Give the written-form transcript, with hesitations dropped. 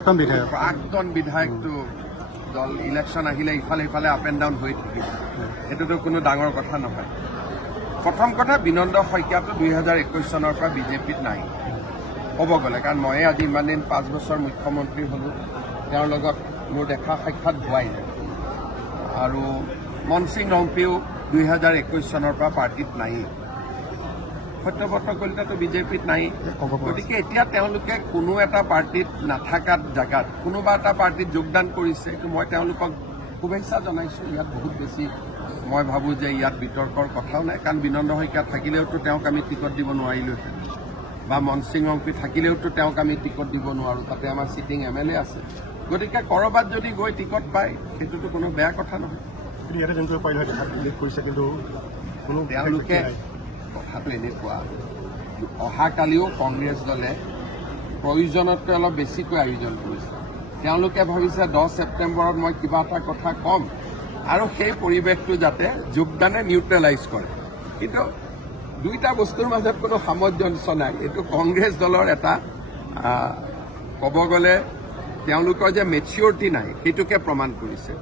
প্ৰাক্তন বিধায়কটো দল ইলেকশ্যন আহিলে ইফালে ইফালে আপ এণ্ড ডাউন হৈ থাকিব, এইটোতো কোনো ডাঙৰ কথা নহয়। প্ৰথম কথা, বিনন্দ শইকীয়াটো 2021 চনৰ পৰা বিজেপিত নাই ক'ব গ'লে, কাৰণ ময়ে আজি ইমান দিন 5 বছৰ মুখ্যমন্ত্ৰী হ'লোঁ, তেওঁৰ লগত মোৰ দেখা সাক্ষাৎ হোৱাই নাই। আৰু মনসিং ৰংপিও 2021 চনৰ পৰা পাৰ্টিত নায়েই, সত্যব্ৰত কলিতাটো বিজেপিত নাই। গতিকে এতিয়া তেওঁলোকে কোনো এটা পাৰ্টিত নাথাকাত জেগাত কোনোবা এটা পাৰ্টিত যোগদান কৰিছে, এইটো মই তেওঁলোকক শুভেচ্ছা জনাইছোঁ। ইয়াত বহুত বেছি মই ভাবোঁ যে ইয়াত বিতৰ্কৰ কথাও নাই, কাৰণ বিনন্দ শইকীয়া থাকিলেওতো তেওঁক আমি টিকট দিব নোৱাৰিলোহেঁতেন, বা মনসিং ৰংপি থাকিলেওতো তেওঁক আমি টিকট দিব নোৱাৰোঁ, তাতে আমাৰ চিটিং MLA আছে। গতিকে ক'ৰবাত যদি গৈ টিকট পায় সেইটোতো কোনো বেয়া কথা নহয়। তেওঁলোকে কথাটো এনেকুৱা, অহাকালিও কংগ্ৰেছ দলে প্ৰয়োজনতকৈ অলপ বেছিকৈ আয়োজন কৰিছে। তেওঁলোকে ভাবিছে 10 ছেপ্টেম্বৰত মই কিবা এটা কথা ক'ম আৰু সেই পৰিৱেশটো যাতে যোগদানে নিউট্ৰেলাইজ কৰে, কিন্তু দুইটা বস্তুৰ মাজত কোনো সামঞ্জস্য নাই। এইটো কংগ্ৰেছ দলৰ এটা ক'ব গ'লে তেওঁলোকৰ যে মেচিয়ৰিটি নাই সেইটোকে প্ৰমাণ কৰিছে।